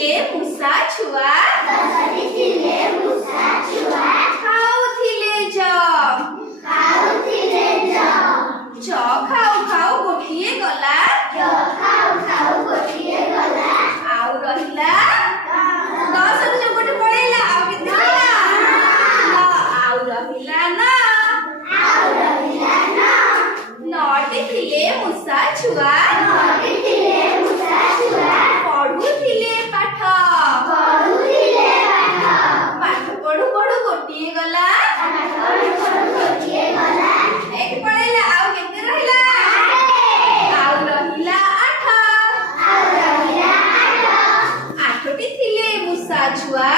ଥିଲେ ମୂଷା ଛୁଆ ଖାଉଥିଲେ ଜ ଖାଉ ଖାଉ ଗୋଟିଏ ଗଲା ଆଉ ରହିଲା 10 ରୁ ଯୋଉ ଗୋଟେ ପଳେଇଲା ଆଉ କେତେ ରହିଲା ଆଉ ରହିଲା ନା 9ଟି ଥିଲେ ମୂଷା ଛୁଆ ପଢୁଥିଲେ ପାଠ ପଢୁ ପଢୁ ଗୋଟିଏ ଗଲା ଏକ ପଳେଇଲା ଆଉ କେତେ ରହିଲା ଆଉ ରହିଲା 8ଟି ଥିଲେ ମୂଷା ଛୁଆ